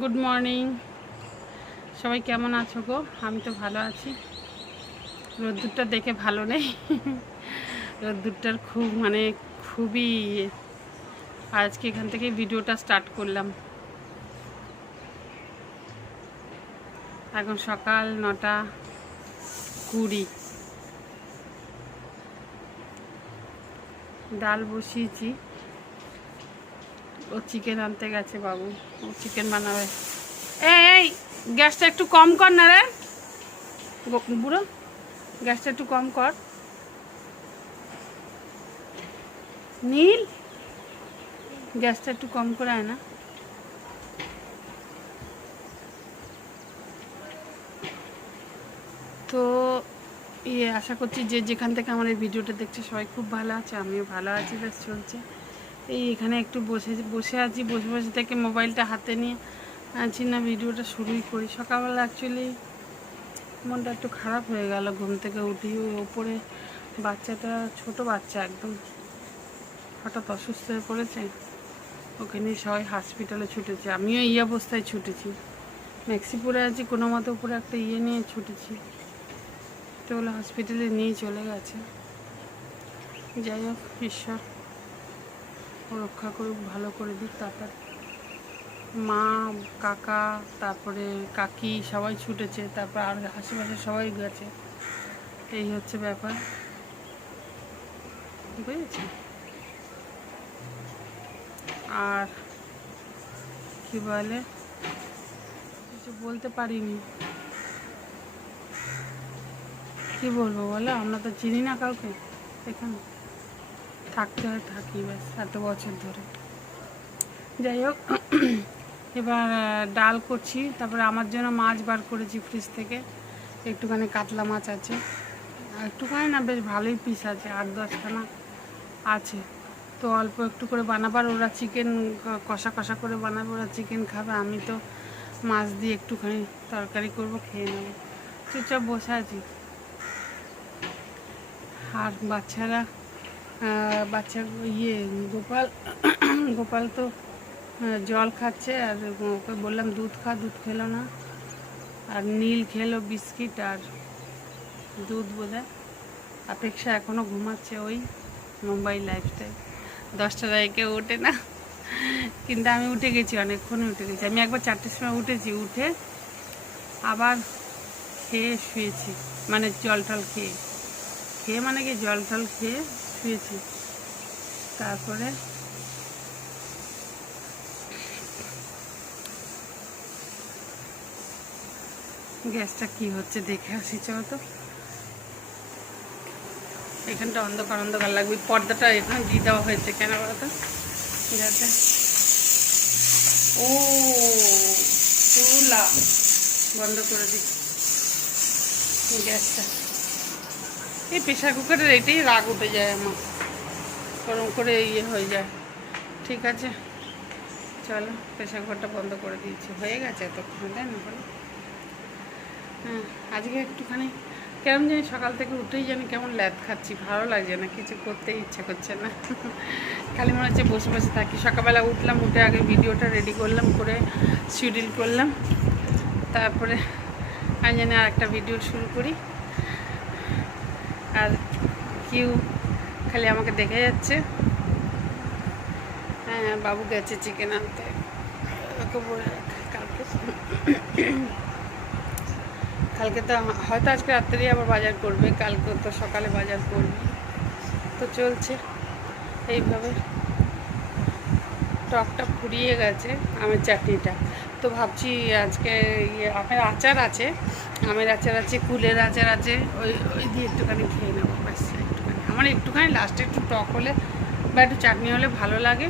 Good morning সবাই কেমন আছো গো? আমি তো ভালো আছি। রোদ্দুরটা দেখে ভালো নেই। রোদ্দুরটার খুব মানে খুবই। আজকে এখান থেকে ভিডিওটা স্টার্ট করলাম। এখন সকাল নটা কুড়ি। ডাল বসিয়েছি। ও চিকেন আনতে গেছে বাবু। ও চিকেন বানাবে। এই গ্যাসটা একটু কম কর না রে। বুড়ো, গ্যাসটা একটু কম কর। নীল, গ্যাসটা একটু কম করে আয় না। তো ইয়ে আশা করছি যে যেখান থেকে আমার এই ভিডিওটা দেখছে সবাই খুব ভালো আছে, আমিও ভালো আছি বেশ চলছে। এই এখানে একটু বসে বসে আছি, বসে বসে থেকে মোবাইলটা হাতে নিয়ে আছি না, ভিডিওটা শুরুই করি। সকালবেলা অ্যাকচুয়ালি মনটা একটু খারাপ হয়ে গেল, ঘুম থেকে উঠি ওই ওপরে বাচ্চাটা, ছোট বাচ্চা একদম হঠাৎ অসুস্থ হয়ে পড়েছে। ওকে নিয়ে সবাই হসপিটালে ছুটেছে। আমিও এই অবস্থায় ছুটেছি। মেক্সিপুরে আছি, কোনো মতো উপরে একটা ইয়ে নিয়ে ছুটেছি। তো হসপিটালে নিয়ে চলে গেছে। যাই হোক, ঈশ্বর। রক্ষা করুক, ভালো করে দিক, তারপর মা, কাকা, তারপরে কাকি সবাই ছুটেছে, তারপর আর আশেপাশে সবাই গেছে। এই হচ্ছে ব্যাপার। বুঝেছি আর কি বলে? কিছু বলতে পারিনি। কি বলব বলো? আমরা তো চিনি না কাউকে এখানে। থাকতে হয়, থাকি ব্যাস, এত বছর ধরে। যাই হোক, এবার ডাল করছি, তারপরে আমার জন্য মাছ বার করেছি ফ্রিজ থেকে। একটুখানি কাতলা মাছ আছে। একটুখানি না, বেশ ভালোই পিস আছে, আট দশখানা আছে। তো অল্প একটু করে বানাবার ওরা চিকেন কষা কষা করে বানাবে, ওরা চিকেন খাবে, আমি তো মাছ দিয়ে একটুখানি তরকারি করব, খেয়ে নেব। চুপচাপ বসে আছি। আর বাচ্চারা বাচ্চা ইয়ে গোপাল গোপাল তো জল খাচ্ছে আর ওকে বললাম, দুধ খা, দুধ খেলো না। আর নীল খেলো বিস্কিট আর দুধ বোধহয়। অপেক্ষা এখনও ঘুমাচ্ছে ওই মুম্বাই লাইফস্টাইল আগে কেউ ওঠে না। কিন্তু আমি উঠে গেছি, অনেকক্ষণই উঠে গেছি। আমি একবার চারটের সময় উঠেছি, উঠে আবার খেয়ে শুয়েছি। মানে জল টল খেয়ে। খেয়ে মানে কি? জল টল খেয়ে শুয়েছি। তারপরে গ্যাসটা কি হচ্ছে দেখে আসি, চলো তো। এখানটা অন্ধকার অন্ধকার লাগবে। পর্দাটা এখানে দিয়ে দেওয়া হয়েছে কেন বলতো যাতে ও, চুলা। বন্ধ করে দিই। গ্যাসটা। এই প্রেশার কুকারের এটাই রাগ উঠে যায় আমার। গরম করে ইয়ে হয়ে যায়। ঠিক আছে? চলো প্রেশার কুকারটা বন্ধ করে দিয়েছি। হয়ে গেছে এতক্ষণ, তাই না বলো? হ্যাঁ আজকে একটুখানি কেমন জানি সকাল থেকে উঠেই জানি কেমন ল্যাদ খাচ্ছি, ভালো লাগছে না, কিছু করতেই ইচ্ছা করছে না। খালি মনে হচ্ছে বসে বসে থাকি। সকালবেলা উঠলাম, উঠে আগে ভিডিওটা রেডি করলাম, করে শিডিউল করলাম। তারপরে আমি জানি আর একটা ভিডিও শুরু করি। আর কিউ খালি আমাকে দেখে যাচ্ছে। হ্যাঁ বাবু গেছে চিকেন আনতে। কালকে। কালকে তো হয়তো আজকে রাত্রেই আবার বাজার করবে, কালকে তো সকালে বাজার করবে। তো চলছে এইভাবে। টকটা ফুরিয়ে গেছে, আমের চাটনিটা। তো ভাবছি আজকে ইয়ে আমের আচার আছে, আমের আচার আছে, কুলের আচার আছে, ওই ওই দিয়ে একটুখানি খেয়ে নেব, ব্যাস, একটুখানি। আমার একটুখানি লাস্টে একটু টক হলে বা একটু চাটনি হলে ভালো লাগে,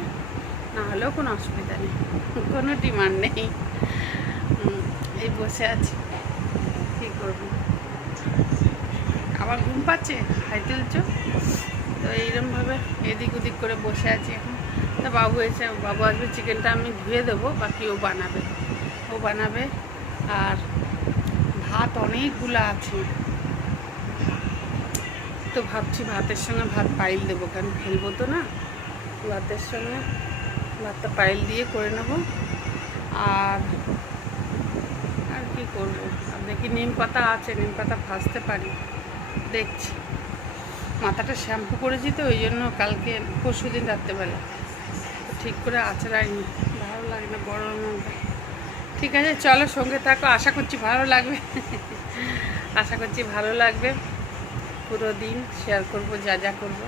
না হলেও কোনো অসুবিধা নেই, কোনো ডিমান্ড নেই। এই বসে আছি, কী করব? আবার ঘুম পাচ্ছে? হাই তুলছ? তো এইরকমভাবে এদিক ওদিক করে বসে আছি এখন। তা বাবু এসে, বাবু আসবে চিকেনটা আমি ধুয়ে দেবো, বাকি ও বানাবে। বানাবে। আর ভাত অনেকগুলো আছে। তো ভাবছি ভাতের সঙ্গে ভাত পাইল দেবো কেন ফেলব তো না। ভাতের সঙ্গে ভাতটা পাইল দিয়ে করে নেব। আর করব? আর দেখি নিম পাতা আছে, নিম পাতা ভাজতে পারি। দেখছি। মাথাটা শ্যাম্পু করেছি তো, ওই জন্য কালকে পরশু দিন রাত্রেবেলা। ঠিক করে আছড়াইনি ভালো লাগে না, গরমের মধ্যে। ঠিক আছে? চলো সঙ্গে থাকো, আশা করছি ভালো লাগবে। আশা করছি ভালো লাগবে। পুরো দিন শেয়ার করব, যা যা করব।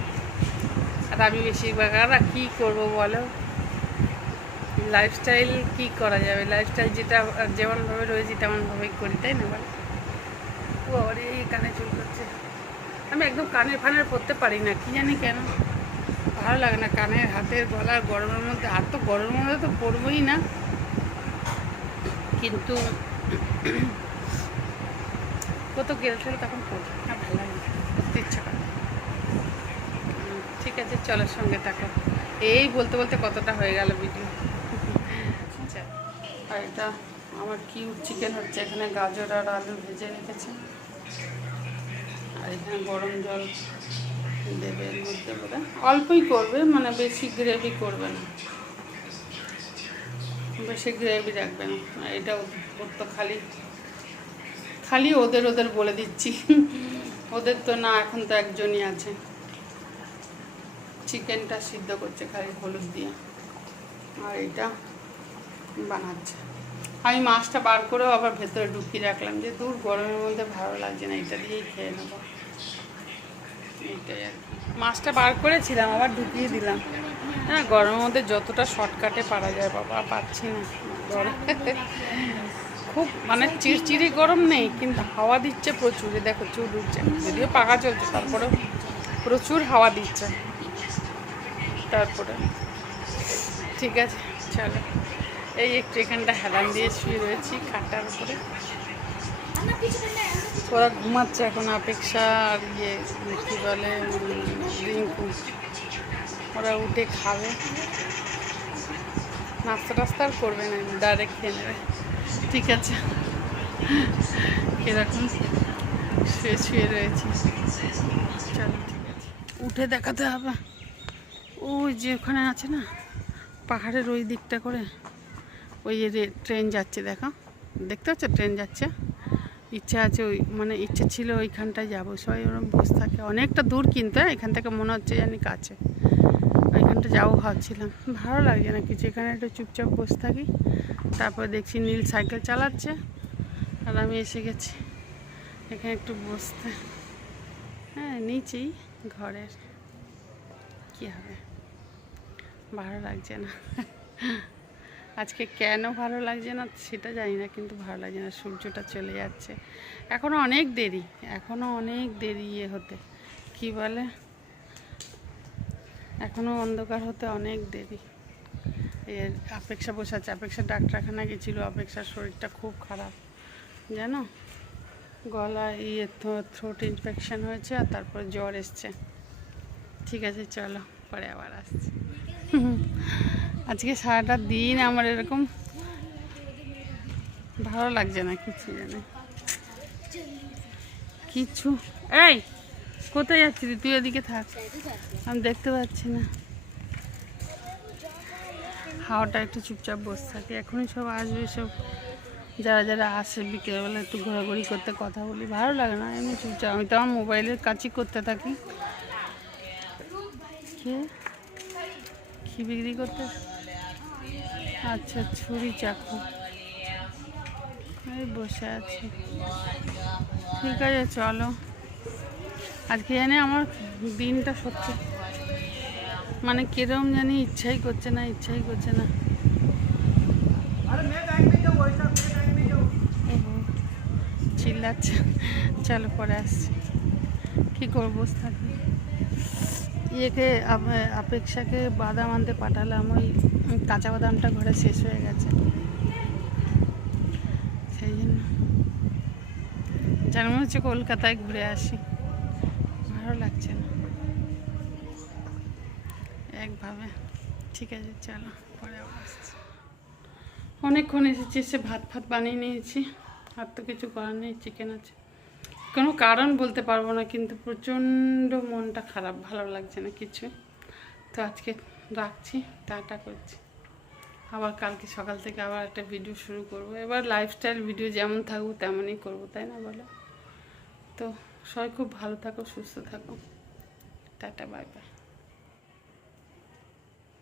আর আমি বেশিরভাগ, আর কী করব বলো? লাইফস্টাইল কি করা যাবে? লাইফস্টাইল যেটা, যেমনভাবে রয়েছে তেমনভাবেই করি, তাই না বলো? ও আবার এই কানে চুল করছে। আমি একদম কানের ফানের পরতে পারি না, কি জানি কেন? ভালো লাগে না কানের, হাতের গলার গরমের মধ্যে, আর তো গরমের মধ্যে তো পরবই না। কিন্তু কত গেলছিল তখন পড়ি। না ভালো লাগে। ইচ্ছা করে। ঠিক আছে, চলো সঙ্গে থাকো। এই বলতে বলতে কতটা হয়ে গেল ভিডিও আচ্ছা আর এটা আমার কিউট চিকেন হচ্ছে, এখানে গাজর আর আলু ভেজে রেখেছে। আর এখানে গরম জল দেবে এর মধ্যে বলে অল্পই করবে মানে বেশি গ্রেভি করবে না। বেশি গ্রেভি রাখবে না আর এটা ওর তো খালি। খালি ওদের ওদের বলে দিচ্ছি। ওদের তো না, এখন তো একজনই আছে। চিকেনটা সিদ্ধ করছে খালি হলুদ দিয়ে। আর এটা বানাচ্ছে। আমি মাছটা বার করেও আবার ভেতরে ঢুকিয়ে রাখলাম যে দূর গরমের মধ্যে ভালো লাগছে না, এটা দিয়েই খেয়ে নেব। এইটাই আর কি। মাছটা বার করেছিলাম, আবার ঢুকিয়ে দিলাম। হ্যাঁ গরমের মধ্যে যতটা শর্টকাটে পারা যায়, বাবা, পাচ্ছি না। গরম। খুব মানে চিরচিরি গরম নেই, কিন্তু হাওয়া দিচ্ছে প্রচুর। দেখো, চুল উঠছে। যদিও পাকা চলছে, তারপরেও প্রচুর হাওয়া দিচ্ছে। তারপরে ঠিক আছে, চলো। এই একটু এখানটা হেলান দিয়ে শুয়ে রয়েছি খাটার উপরে। ওরা ঘুমাচ্ছে এখন, অপেক্ষা আর ইয়ে কী বলে রিঙ্কু ওরা উঠে খাবে। নাস্তা টাস্তা আর করবে না ডাইরেক্ট খেয়ে নেবে। ঠিক আছে। এরকম শুয়ে শুয়ে রয়েছি। চলো, ঠিক আছে। উঠে দেখাতে হবে। ওই যে ওখানে আছে না, পাহাড়ের ওই দিকটা করে, ওই ট্রেন যাচ্ছে, দেখো। দেখতে পাচ্ছ? ট্রেন যাচ্ছে। ইচ্ছা আছে ওই মানে ইচ্ছে ছিল ওইখানটায় যাব। সবাই ওরকম বসে থাকে। অনেকটা দূর কিন্তু হ্যাঁ, এখান থেকে মনে হচ্ছে জানি কাছে। ওইখানটা যাব ভাবছিলাম। ভালো লাগছে না কিছু। এখানে একটু চুপচাপ বসে থাকি। তারপর দেখছি নীল সাইকেল চালাচ্ছে। আর আমি এসে গেছি। এখানে একটু বসতে। হ্যাঁ নিচেই ঘরের। কী হবে? ভালো লাগছে না। আজকে কেন ভালো লাগছে না সেটা জানি না, কিন্তু ভালো লাগছে না। সূর্যটা চলে যাচ্ছে। এখনও অনেক দেরি এখনও অনেক দেরি ইয়ে হতে। কি বলে? এখনও অন্ধকার হতে অনেক দেরি। এর অপেক্ষা বসে আছে। অপেক্ষা ডাক্তারখানা গেছিল। অপেক্ষার শরীরটা খুব খারাপ, জানো? গলা ইয়ে থ্রোট ইনফেকশন হয়েছে আর তারপর জ্বর এসছে। ঠিক আছে, চলো, পরে আবার আসছি। আজকে সারাটা দিন আমার এরকম ভালো লাগছে না কিছু জানে। কিছু। এই, কোথায় যাচ্ছিস তুই এদিকে থাক। আমি দেখতে পাচ্ছি না। হাওয়াটা একটু চুপচাপ বসে থাকে। এখনই সব আসবে, সব যারা যারা আসে বিকেলবেলা একটু ঘোরাঘুরি করতে, কথা বলি। ভালো লাগে না, এমনি চুপচাপ। আমি তো আমার মোবাইলের কাজই করতে থাকি। কে? কি বিক্রি করতে? আচ্ছা ছুরি চাকু। এই বসে আছি। ঠিক আছে, চলো। আজকে জানি আমার দিনটা সত্যি মানে কিরম জানি ইচ্ছাই করছে না, ইচ্ছাই করছে না। চিল্লাচ্ছে। চলো, পরে আসছি। কী করব থাকি ইয়েকে অপেক্ষাকে বাদাম আনতে পাঠালাম, ওই কাঁচা বাদামটা ঘরে শেষ হয়ে গেছে। সেই জন্য। যেন মনে হচ্ছে কলকাতায় ঘুরে আসি। ভালো লাগছে না। একভাবে। ঠিক আছে, চলো, পরে আসছি। অনেকক্ষণ এসেছি, এসে ভাত ফাত বানিয়ে নিয়েছি। আর তো কিছু করার নেই, চিকেন আছে। কোনো কারণ বলতে পারব না, কিন্তু প্রচণ্ড মনটা খারাপ, ভালো লাগছে না কিছু। তো আজকে রাখছি, টাটা করছি। আবার কালকে সকাল থেকে আবার একটা ভিডিও শুরু করব। এবার লাইফস্টাইল ভিডিও যেমন থাকব তেমনই করব, তাই না বলো? তো সবাই খুব ভালো থাকো, সুস্থ থাকো। Tata bye bye